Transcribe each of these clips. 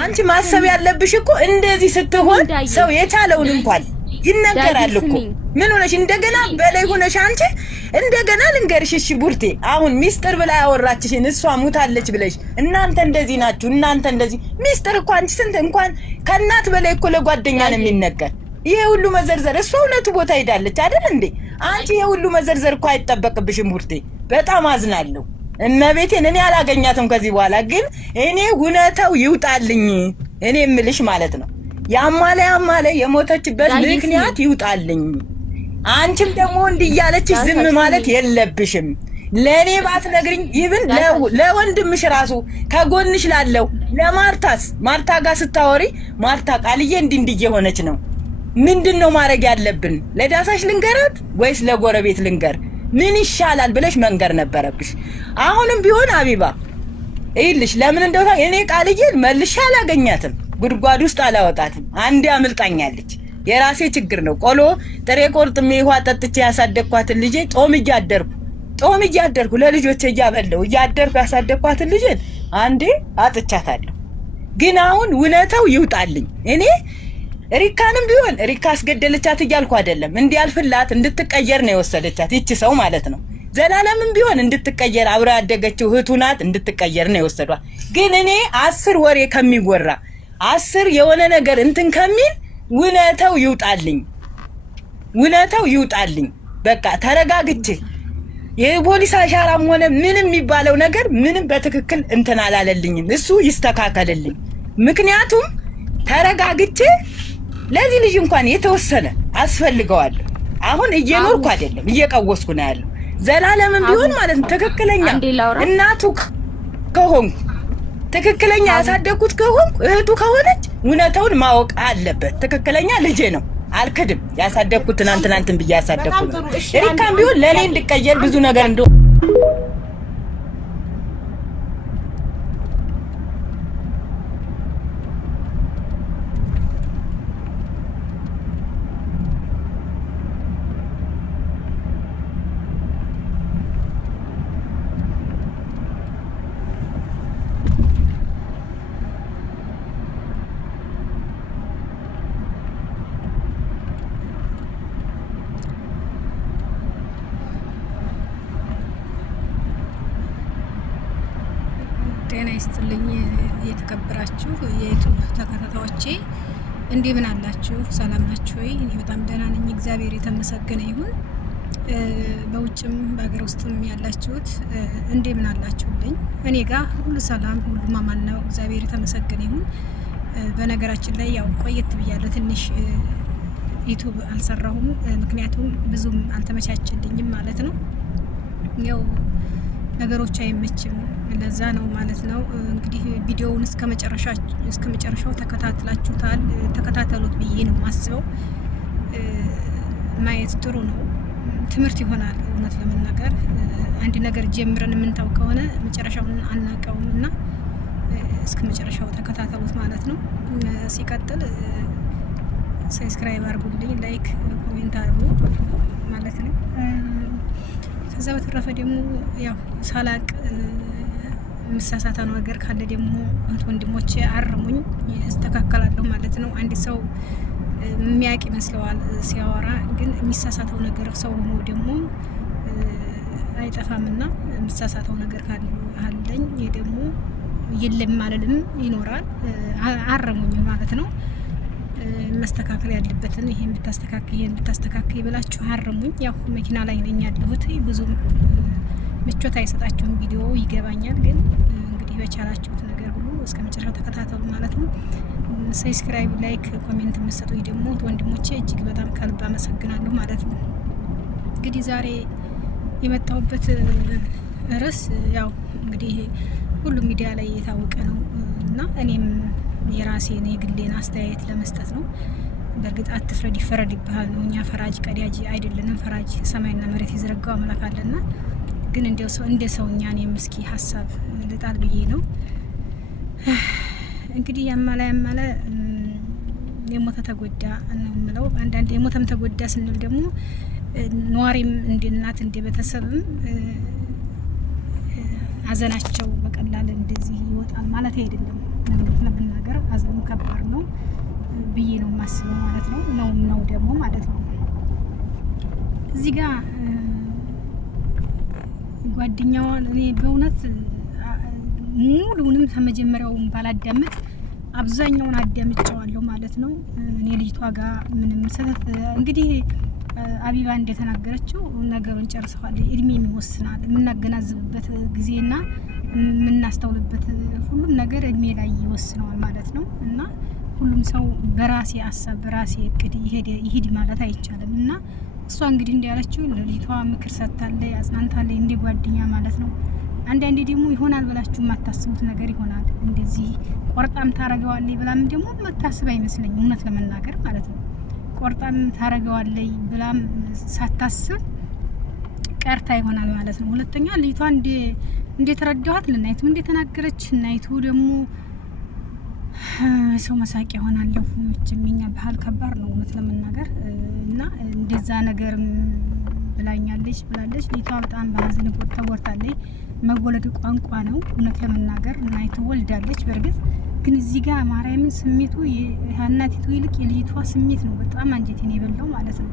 አንቺ ማሰብ ያለብሽ እኮ እንደዚህ ስትሆን ሰው የቻለውን እንኳን ይነገራል እኮ ምን ሆነሽ እንደገና በላይ ሆነሽ አንቺ እንደገና ልንገርሽ እሺ ቡርቴ አሁን ሚስጥር ብላ ያወራችሽን እሷ ሙታለች ብለሽ እናንተ እንደዚህ ናችሁ እናንተ እንደዚህ ሚስጥር እኮ አንቺ ስንት እንኳን ከናት በላይ እኮ ለጓደኛ ነው የሚነገር ይሄ ሁሉ መዘርዘር እሷ ሁለቱ ቦታ ሄዳለች አይደል እንዴ አንቺ ይሄ ሁሉ መዘርዘር እኮ አይተበቅብሽም ቡርቴ በጣም አዝናለሁ እመቤቴን እኔ አላገኛትም ከዚህ በኋላ ግን እኔ ሁነታው ይውጣልኝ እኔ ምልሽ ማለት ነው ያማለ የሞተችበት ምክንያት ይውጣልኝ አንቺም ደግሞ እንዲያለችሽ ዝም ማለት የለብሽም ለኔ ባትነግሪኝ ይብን ለወንድምሽ ራሱ ከጎንሽ ላለው ማርታ ጋር ስታወሪ ማርታ ቃልዬ እንዲህ ሆነች ነው ምንድነው ማድረግ ያለብን ለዳሳሽ ልንገራት ወይስ ለጎረቤት ልንገር ምን ይሻላል ብለሽ መንገር ነበረብሽ አሁንም ቢሆን አቢባ ይልሽ ለምን እንደው እኔ ቃልዬን መልሼ አላገኛትም ጉድጓድ ውስጥ አላወጣትም አንዴ አምልጣኛለች የራሴ ችግር ነው ቆሎ ጥሬ ቆርጥሜ ውሃ ጠጥቼ ያሳደግኳትን ልጄ ጦም እያደርኩ ለልጆቼ እያበለው እያደርኩ ያሳደግኳትን ልጄ አንዴ አጥቻታለሁ ግን አሁን ውነታው ይውጣልኝ እኔ ሪካንም ቢሆን ሪካ አስገደለቻት እያልኩ አይደለም እንዲያልፍላት እንድትቀየር ነው የወሰደቻት ይቺ ሰው ማለት ነው ዘላለምም ቢሆን እንድትቀየር አብራ ያደገችው እህቱ ናት እንድትቀየር ነው የወሰዷት ግን እኔ 10 ወሬ ከሚወራ 10 የሆነ ነገር እንትን ከሚል ውነታው ይውጣልኝ በቃ ተረጋግቼ የፖሊስ አሻራም ሆነ ምንም የሚባለው ነገር ምንም በትክክል እንትን አላለልኝም እሱ ይስተካከልልኝ ምክንያቱም ተረጋግቼ ለዚህ ልጅ እንኳን የተወሰነ አስፈልገዋለሁ አሁን እየኖርኩ አይደለም እየቀወስኩ ነው ያለው ዘላለምም ቢሆን ማለት ትክክለኛ እናቱ ከሆንኩ ትክክለኛ ያሳደግኩት ከሆንኩ እህቱ ከሆነች ውነታውን ማወቅ አለበት ትክክለኛ ልጄ ነው አልከድም ያሳደግኩት ትናንትን ብዬ ያሳደግኩት ሪካም ቢሆን ለኔ እንድቀየር ብዙ ነገር እንደው ጤና ይስጥልኝ የተከበራችሁ የዩቲዩብ ተከታታዮቼ እንደምን አላችሁ ሰላም ናችሁ ወይ እኔ በጣም ደህና ነኝ እግዚአብሔር የተመሰገነ ይሁን በውጭም በአገር ውስጥም ያላችሁት እንደምን አላችሁልኝ እኔ ጋር ሁሉ ሰላም ሁሉ ማማን ነው እግዚአብሔር የተመሰገነ ይሁን በነገራችን ላይ ያው ቆየት ብያለሁ ትንሽ ዩቲዩብ አልሰራሁም ምክንያቱም ብዙም አልተመቻቸልኝም ማለት ነው ያው ነገሮች አይመችም ለዛ ነው ማለት ነው እንግዲህ ቪዲዮውን እስከመጨረሻው ተከታተሉት ብዬ ነው ማስበው ማየት ጥሩ ነው ትምህርት ይሆናል እውነት ለመናገር አንድ ነገር ጀምረን የምንታው ከሆነ መጨረሻውን አናቀውምና እስከመጨረሻው ተከታተሉት ማለት ነው ሲቀጥል ሰብስክራይብ አድርጉልኝ ላይክ ኮሜንት አድርጉ ማለት ነው ከዛ በተረፈ ደግሞ ያው ሳላቅ መሳሳታው ነገር ካለ ደግሞ ወንድሞቼ አርሙኝ አስተካክላለሁ ማለት ነው አንድ ሰው የሚያውቅ ይመስለዋል ሲያወራ ግን የሚሳሳተው ነገር ሰው ሆኖ ደግሞ አይጠፋምና የሚሳሳተው ነገር ካለኝ ደግሞ የለም ማለልም ይኖራል አርሙኝ ማለት ነው መስተካከል ያለበትን ይሄን ብታስተካክይ ብላችሁ አርሙኝ ያው መኪና ላይ ነኝ ያለሁት ብዙ ምቾት አይሰጣችሁም ቪዲዮ ይገባኛል ግን እንግዲህ በቻላችሁት ነገር ሁሉ እስከመጨረሻው ተከታተሉ ማለት ነው ሰብስክራይብ ላይክ ኮሜንት መስጠቱኝ ደግሞ ወንድሞቼ እጅግ በጣም ከልብ አመሰግናለሁ ማለት ነው እንግዲህ ዛሬ የመጣሁበት ርዕስ ያው እንግዲህ ሁሉም ሚዲያ ላይ የታወቀ ነው እና እኔም የራሴን የግሌን አስተያየት ለመስጠት ነው በእርግጥ አትፍረድ ይፈረድ ይባላል ነው እኛ ፈራጅ ቀዳጅ አይደለንም ፈራጅ ሰማይና መሬት ይዘረጋው አምላክ አለና ግን እንደ ሰውኛ እኔም እስኪ ሀሳብ ልጣል ብዬ ነው እንግዲህ ያማላ የሞተ ተጎዳ ነው የምለው አንዳንድ የሞተም ተጎዳ ስንል ደግሞ ኗሪም እንደ እናት እንደ ቤተሰብም አዘናቸው በቀላል እንደዚህ ይወጣል ማለት አይደለም ለምናገር ብዬ ነው የማስበው ማለት ነው ደግሞ ማለት ነው። እዚህ ጋር ጓደኛዋን እኔ በእውነት ሙሉንም ከመጀመሪያውም ባላዳምጥ አብዛኛውን አዳምጫዋለሁ ማለት ነው። እኔ ልጅቷ ጋር ምንም ሰተት እንግዲህ አቢባ እንደተናገረችው ነገሩን ጨርሰዋል። እድሜም ይወስናል። የምናገናዝብበት ጊዜና የምናስተውልበት ሁሉም ነገር እድሜ ላይ ይወስነዋል ማለት ነው። እና ሁሉም ሰው በራሴ ሀሳብ በራሴ እቅድ ይሄድ ማለት አይቻልም። እና እሷ እንግዲህ እንዳለችው ልጅቷ ምክር ሰጥታለች፣ አጽናንታለች እንደ ጓደኛ ማለት ነው። አንዳንዴ ደግሞ ይሆናል ብላችሁ የማታስቡት ነገር ይሆናል። እንደዚህ ቆርጣም ታረገዋለች ብላም ደግሞ የማታስብ አይመስለኝም እውነት ለመናገር ማለት ነው። ቆርጣም ታረገዋለች ብላም ሳታስብ ቀርታ ይሆናል ማለት ነው። ሁለተኛ ልጅቷ እንደተረዳኋት ለናይቱ እንደተናገረች ናይቱ ደግሞ ሰው መሳቂያ ሆናለሁ እኛ ባህል ከባድ ነው እውነት ለመናገር እና እንደዛ ነገር ብላለች። ልጅቷ በጣም በሀዘን ተጎድታለች። መወለድ ቋንቋ ነው እውነት ለመናገር ናይቱ ወልዳለች። በእርግጥ ግን እዚህ ጋር ማርያምን ስሜቱ የሀናቲቱ ይልቅ የልጅቷ ስሜት ነው በጣም አንጀቴን የበላው ማለት ነው።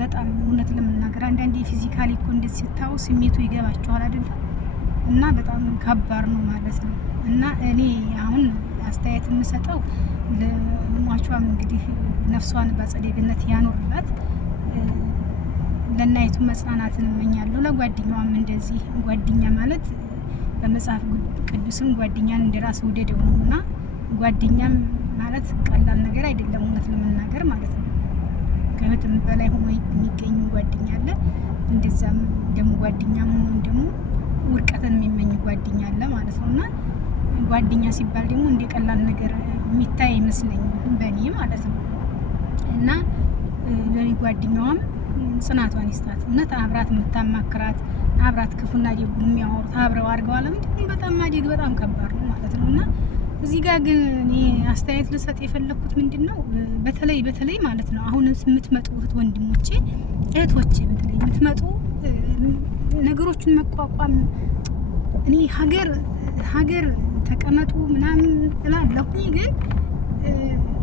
በጣም እውነት ለመናገር አንዳንዴ ፊዚካሊ እኮ እንደዚህ ስታው ስሜቱ ይገባቸዋል አይደል? እና በጣም ከባድ ነው ማለት ነው። እና እኔ አሁን አስተያየት የምሰጠው ለሟቿም እንግዲህ ነፍሷን በአጸደ ገነት ያኖርላት፣ ለናይቱ መጽናናትን እመኛለሁ። ለጓደኛዋም እንደዚህ ጓደኛ ማለት በመጽሐፍ ቅዱስም ጓደኛን እንደራስ ውደደው ነውና ጓደኛም ማለት ቀላል ነገር አይደለም እውነት ለመናገር ማለት ነው። ከህይወትም በላይ ሆኖ የሚገኝ ጓደኛ አለ። እንደዛም ደግሞ ጓደኛም ሆኖ ደግሞ ውርቀትን የሚመኝ ጓደኛ አለ ማለት ነውና ጓደኛ ሲባል ደግሞ እንደ ቀላል ነገር የሚታይ አይመስለኝም በእኔ ማለት ነው። እና ለኔ ጓደኛዋም ጽናቷን ይስጣት። እውነት አብራት የምታማክራት አብራት ክፉና ደጉን የሚያወሩት አብረው አድርገዋል። በጣም ማደግ በጣም ከባድ ነው ማለት ነው። እና እዚህ ጋር ግን እኔ አስተያየት ልሰጥ የፈለኩት ምንድነው በተለይ ማለት ነው አሁን የምትመጡ ወንድሞቼ እህቶቼ በተለይ የምትመጡ ነገሮችን መቋቋም እኔ ሀገር ተቀመጡ ምናምን እላለሁ። ግን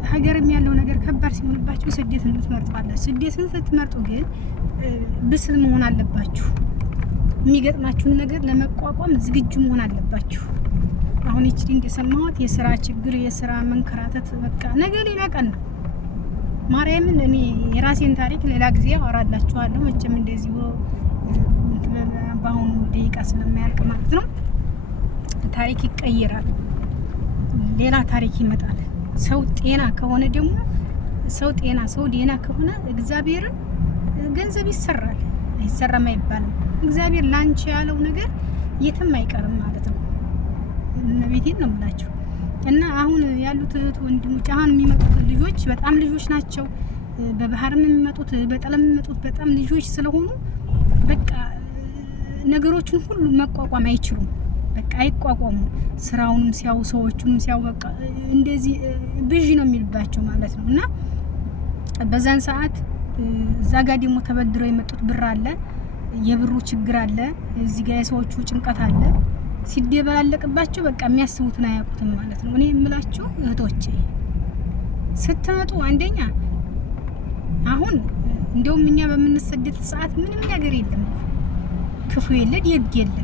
ሀገርም ያለው ነገር ከባድ ሲሆንባችሁ ስደትን ትመርጣላችሁ። ስደትን ስትመርጡ ግን ብስል መሆን አለባችሁ። የሚገጥማችሁን ነገር ለመቋቋም ዝግጁ መሆን አለባችሁ። አሁን እቺ እንደሰማሁት የስራ ችግር የስራ መንከራተት በቃ ነገ ሌላ ቀን ነው። ማርያምን እኔ የራሴን ታሪክ ሌላ ጊዜ አወራላችኋለሁ። መቼም እንደዚህ ብሎ በአሁኑ ደቂቃ ስለማያልቅ ማለት ነው። ታሪክ ይቀየራል፣ ሌላ ታሪክ ይመጣል። ሰው ጤና ከሆነ ደግሞ ሰው ጤና ከሆነ እግዚአብሔርን ገንዘብ ይሰራል። አይሰራም አይባልም። እግዚአብሔር ላንቺ ያለው ነገር የትም አይቀርም ማለት ነው። እነቤቴን ነው የምላችሁ። እና አሁን ያሉት ወንድሞች አሁን የሚመጡት ልጆች በጣም ልጆች ናቸው። በባህርም የሚመጡት በጠለም የሚመጡት በጣም ልጆች ስለሆኑ በቃ ነገሮችን ሁሉ መቋቋም አይችሉም። በቃ አይቋቋሙ። ስራውንም ሲያው ሰዎቹንም ሲያው በቃ እንደዚህ ብዥ ነው የሚልባቸው ማለት ነው። እና በዛን ሰዓት እዛ ጋር ደግሞ ተበድረው የመጡት ብር አለ፣ የብሩ ችግር አለ፣ እዚህ ጋር የሰዎቹ ጭንቀት አለ። ሲደበላለቅባቸው በቃ የሚያስቡትን አያውቁትም ማለት ነው። እኔ የምላችሁ እህቶቼ ስትመጡ አንደኛ አሁን እንደውም እኛ በምንሰደድ ሰዓት ምንም ነገር የለም እኮ ክፉ የለ ደግ የለ።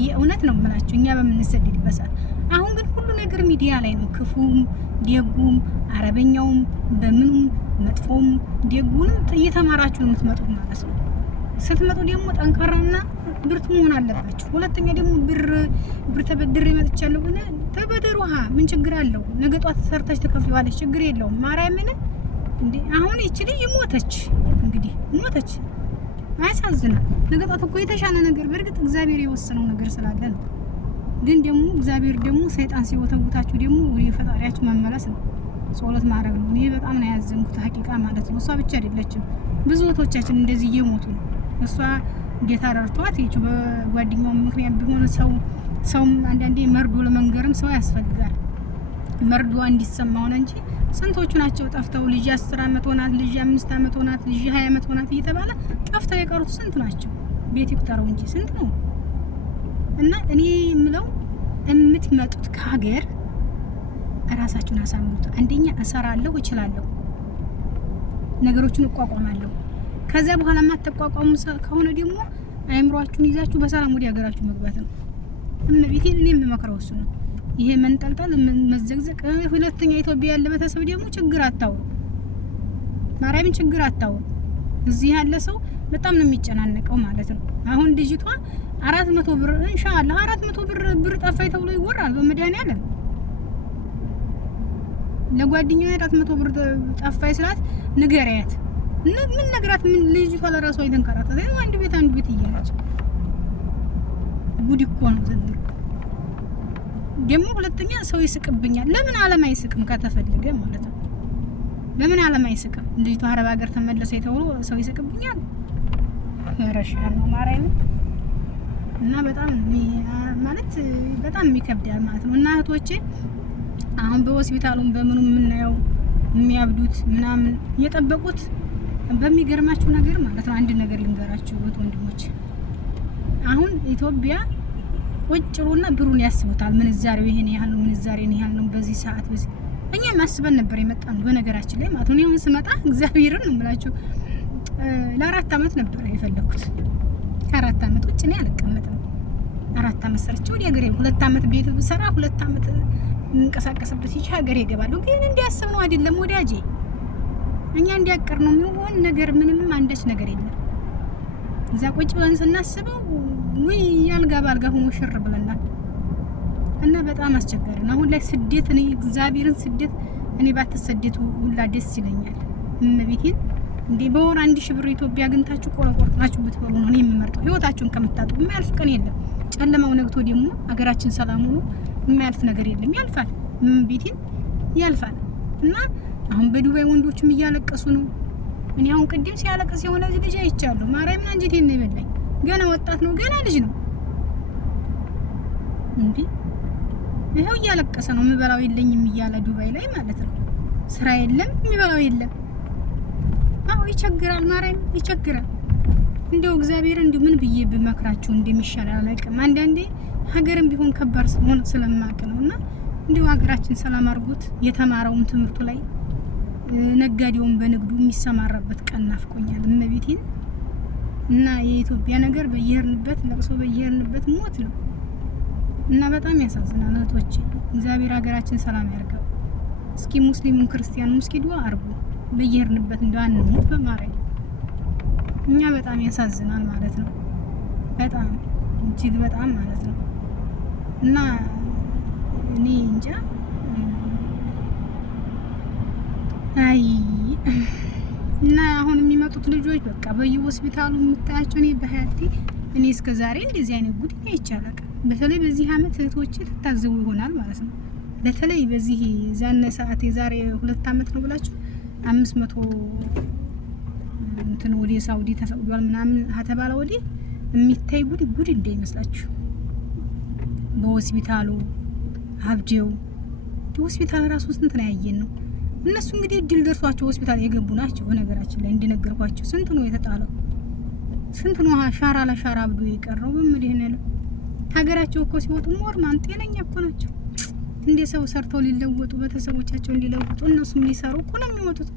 የእውነት ነው የምላችሁ እኛ በምንሰደድበት ሰዓት። አሁን ግን ሁሉ ነገር ሚዲያ ላይ ነው። ክፉም ደጉም አረበኛውም በምኑም መጥፎም ደጉንም እየተማራችሁ ነው የምትመጡት ማለት ነው። ስትመጡ ደግሞ ጠንካራና ብርቱ መሆን አለባችሁ። ሁለተኛ ደግሞ ብር ተበድሬ መጥቻለሁ ግን ተበደሩ። ምን ችግር አለው? ነገ ጧት ሰርተሽ ተከፍለዋለሽ፣ ችግር የለውም። ማርያምን እንዴ አሁን እቺ ልጅ ሞተች። አያሳዝናል? ነገ ጧት እኮ የተሻለ ነገር በእርግጥ እግዚአብሔር የወሰነው ነገር ስላለ ነው። ግን ደግሞ እግዚአብሔር ደግሞ ሰይጣን ሲወተውታችሁ ደግሞ ወደ ፈጣሪያችሁ መመለስ ነው፣ ጸሎት ማድረግ ነው። እኔ በጣም ነው ያዘንኩት ሀቂቃ ማለት ነው። እሷ ብቻ አይደለችም፣ ብዙ እህቶቻችን እንደዚህ እየሞቱ ነው። እሷ ጌታ ረድቷት ይቺ በጓደኛው ምክንያት ቢሆን ሰው አንዳንዴ መርዶ ለመንገርም ሰው ያስፈልጋል። መርዶ እንዲሰማ ሆነ እንጂ ስንቶቹ ናቸው ጠፍተው ልጅ 10 አመት ሆናት፣ ልጅ 5 አመት ሆናት፣ ልጅ 20 አመት ሆናት እየተባለ ጠፍተው የቀሩት ስንት ናቸው? ቤት ይቁጠረው እንጂ ስንት ነው። እና እኔ የምለው የምትመጡት ከሀገር ራሳችሁን አሳምኑት። አንደኛ እሰራለሁ፣ እችላለሁ፣ ነገሮችን እቋቋማለሁ። ከዛ በኋላ ማተቋቋሙ ከሆነ ደግሞ አይምሯችሁን ይዛችሁ በሰላም ወደ ሀገራችሁ መግባት ነው። እመቤቴን እኔ የምመክረው እሱ ነው። ይሄ መንጠልጠል መዘግዘቅ። ሁለተኛ ኢትዮጵያ ያለ ቤተሰብ ደግሞ ችግር አታውሩ፣ ማርያምን ችግር አታውሩ። እዚህ ያለ ሰው በጣም ነው የሚጨናነቀው ማለት ነው። አሁን ልጅቷ 400 ብር ኢንሻአላህ 400 ብር ጠፋይ ተብሎ ይወራል በመድኃኒዓለም። ለጓደኛዬ 400 ብር ጠፋይ ስላት ንገሪያት ምን ነግራት ምን ልጅቷ ለራሷ ይተንከራተተ አንድ ቤት እያለች ጉድ እኮ ነው ዘንድሮ። ደግሞ ሁለተኛ ሰው ይስቅብኛል። ለምን ዓለም አይስቅም ከተፈለገ ማለት ነው። ለምን ዓለም አይስቅም? ልጅቷ አረብ ሀገር ተመለሰ ተብሎ ሰው ይስቅብኛል? ረሻን ነው ማርያም። እና በጣም ማለት በጣም የሚከብዳል ማለት ነው። እና እህቶቼ አሁን በሆስፒታሉም በምኑም የምናየው የሚያብዱት ምናምን እየጠበቁት በሚገርማችሁ ነገር ማለት ነው። አንድ ነገር ልንገራችሁ ወንድሞች፣ አሁን ኢትዮጵያ ቁጭሩና ብሩን ያስቡታል። ምን ዛሬው ይሄን ያህል ነው፣ ምን ዛሬን ያህል ነው በዚህ ሰዓት በዚህ እኛ ማስበን ነበር የመጣን በነገራችን ላይ ማለት ነው። እኔ አሁን ስመጣ እግዚአብሔርን ነው የምላችሁ ለ4 አመት ነበር የፈለኩት። ከ4 አመት ውጭ እኔ አልቀመጥም። 4 አመት ሰርቼ ወደ ሀገሬ 2 አመት ቤት ብሰራ 2 አመት እንቀሳቀስበት ይቻ ሀገሬ ይገባሉ። ግን እንዲያስብ ነው አይደለም ወዳጄ። እኛ እንዲያቀር ነው የሚሆን ነገር ምንም አንዳች ነገር የለም። እዛ ቁጭ ብለን ስናስበው ወይ ያልጋ ባልጋ ሆኖ ሽር ብለናል። እና በጣም አስቸጋሪ ነው አሁን ላይ ስደት። እኔ እግዚአብሔርን ስደት እኔ ባትሰደቱ ሁላ ደስ ይለኛል። እመቤቴን እንዴ በወር 1000 ብር ኢትዮጵያ አግኝታችሁ ቆረቆርጣችሁ ብትበሉ ነው እኔ የምመርጠው። ህይወታችሁን ከምታጡ የማያልፍ ቀን የለም። ጨለማው ነግቶ ደግሞ ሀገራችን ሰላም ሆኖ የማያልፍ ነገር የለም። ያልፋል፣ እመቤቴን ያልፋል። እና አሁን በዱባይ ወንዶችም እያለቀሱ ነው። እኔ አሁን ቅድም ሲያለቅስ የሆነ ልጅ አይቻለሁ። ማርያምን አንጀቴን ነው የበላኝ። ገና ወጣት ነው፣ ገና ልጅ ነው እንዴ ይሄው እያለቀሰ ነው። ምበላው የለኝም እያለ ዱባይ ላይ ማለት ነው። ስራ የለም፣ የሚበላው የለም። አዎ ይቸግራል፣ ማርያም ይቸግራል። እንደው እግዚአብሔር እንደው ምን ብዬ በመክራችሁ እንደሚሻል አላውቅም። አንዳንዴ ሀገርም ቢሆን ከባድ ስለሆነ ስለማቅ ነውና እንደው ሀገራችን ሰላም አድርጎት የተማረውም ትምህርቱ ላይ ነጋዴውን በንግዱ የሚሰማራበት ቀን ናፍቆኛል እመቤቴን። እና የኢትዮጵያ ነገር በየሄድንበት ለቅሶ በየሄድንበት ሞት ነው። እና በጣም ያሳዝናል እህቶቼ። እግዚአብሔር ሀገራችን ሰላም ያርጋው። እስኪ ሙስሊሙን ክርስቲያኑ እስኪ ዱአ አርጉ በየሄድንበት እንደው አንሞት በማርያም። እኛ በጣም ያሳዝናል ማለት ነው። በጣም እጅግ በጣም ማለት ነው። እና እኔ እንጃ አይ እና አሁን የሚመጡት ልጆች በቃ በየሆስፒታሉ የምታያቸው እኔ በሀያቴ እኔ እስከዛሬ እንደዚህ አይነት ጉድ አይቻለቅ። በተለይ በዚህ አመት እህቶቼ ተታዘቡ ይሆናል ማለት ነው። በተለይ በዚህ ዛነ ሰዓት የዛሬ 2 አመት ነው ብላችሁ 500 እንትን ወደ ሳውዲ ተፈቅዷል ምናምን አተባለ ወዲ የሚታይ ጉድ እንዳይመስላችሁ። በሆስፒታሉ አብጄው ሆስፒታል ራሱ ስንት ነው ያየን ነው። እነሱ እንግዲህ ድል ደርሷቸው ሆስፒታል የገቡ ናቸው። በነገራችን ላይ እንደነገርኳችሁ ስንት ነው የተጣለው፣ ስንት ነው ሻራ ለሻራ አብዶ የቀረው በመድህነለ ሀገራቸው እኮ ሲወጡ ኖርማል ጤነኛ እኮ ናቸው። እንደ ሰው ሰርተው ሊለወጡ ቤተሰቦቻቸው እንዲለውጡ እነሱም ሊሰሩ እኮ ነው የሚወጡት።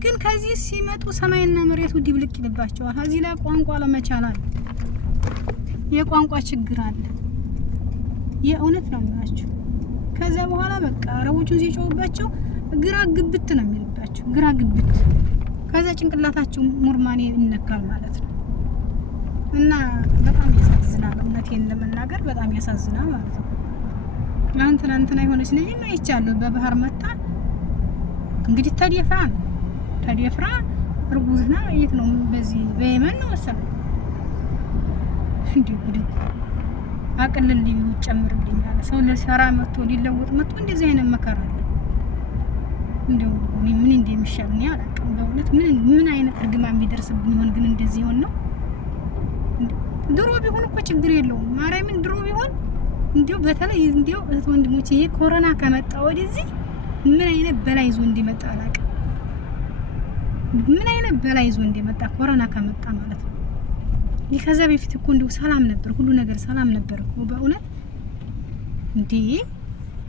ግን ከዚህ ሲመጡ ሰማይና መሬቱ ድብልቅ ይልባቸዋል። እዚህ ላይ ቋንቋ ለመቻል አለ፣ የቋንቋ ችግር አለ። የእውነት ነው የምላችሁ። ከዛ በኋላ በቃ አረቦቹን ሲጮውባቸው ግራ ግብት ነው የሚልባቸው፣ ግራ ግብት። ከዛ ጭንቅላታቸው ሙርማኔ ይነካል ማለት ነው። እና በጣም ያሳዝናል፣ እውነቴን ለመናገር በጣም ያሳዝናል ማለት ነው። አሁን ትናንትና የሆነች ልጅ ነው አይቻለሁ፣ በባህር መጣ እንግዲህ ተደፍራ እርጉዝና የት ነው በዚህ በየመን ነው መሰለኝ። እንዴ አቅልል ሊጨምርልኝ አለ ሰው ለሰራ መጥቶ ሊለወጥ መጥቶ እንደዚህ አይነት መከራ አለ። እንደው ምን እንደሚሻልኝ አላውቅም በእውነት። ምን አይነት እርግማን ቢደርስብኝ ይሆን ግን እንደዚህ ይሆን ነው። ድሮ ቢሆን እኮ ችግር የለውም ማርያምን፣ ድሮ ቢሆን እንደው በተለይ እንደው እህት ወንድሞቼ የኮሮና ከመጣ ወደዚህ ምን አይነት በላይ ይዞ እንደመጣ አላውቅም። ምን አይነት በላይ ይዞ እንደመጣ ኮሮና ከመጣ ማለት ነው። ከዛ በፊት እኮ እንደው ሰላም ነበር፣ ሁሉ ነገር ሰላም ነበር እኮ በእውነት። እንዴ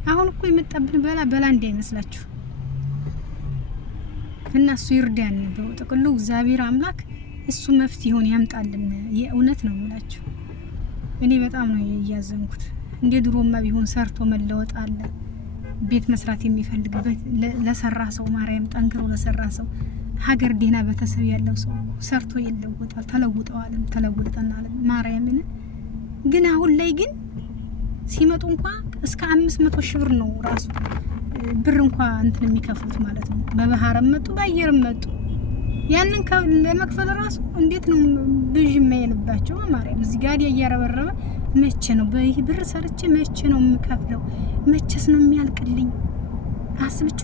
አሁን እኮ የመጣብን በላ እንዳይመስላችሁ እና እሱ ይርዳን። በጥቅሉ እግዚአብሔር አምላክ እሱ መፍትሄውን ያምጣልን። የእውነት ነው የምላችሁ። እኔ በጣም ነው ያዘንኩት። እንደ ድሮማ ቢሆን ሰርቶ መለወጥ አለ። ቤት መስራት የሚፈልግበት ለሰራ ሰው ማርያም ጠንክሮ ለሰራ ሰው ሀገር ዴና በተሰብ ያለው ሰው ሰርቶ ይለወጣል። ተለውጠናል ማርያምን። ግን አሁን ላይ ግን ሲመጡ እንኳን እስከ 500 ሺህ ብር ነው ራሱ ብር እንኳን እንትን የሚከፍሉት ማለት ነው። በባህርም መጡ በአየርም መጡ። ያንን ለመክፈል ራሱ እንዴት ነው ብዥ የማይልባቸው ማርያም። እዚህ ጋር ያያረበረበ መቼ ነው በይህ ብር ሰርቼ መቼ ነው የምከፍለው? መቼስ ነው የሚያልቅልኝ? አስብቹ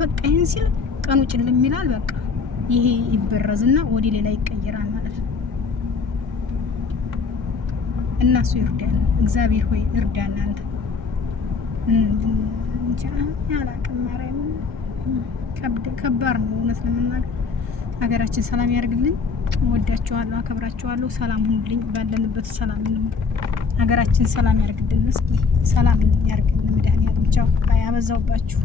በቃ ይሄን ሲል ቀኑ ጭልም ይላል። በቃ ይሄ ይበረዝና ወደ ሌላ ይቀየራል ማለት ነው። እናሱ ይርዳን እግዚአብሔር ሆይ እርዳን። አንተ እንጃ ያላቀም ማርያም ከባድ ነው እውነት ለመናገር። ሀገራችን ሰላም ያርግልኝ። ወዳችኋለሁ፣ አከብራችኋለሁ። ሰላም ሁኑልኝ። ባለንበት ሰላም ነው። ሀገራችን ሰላም ያርግልን። እስኪ ሰላም ያርግልን። መድኃኒዓለም ቻው። አያበዛውባችሁ።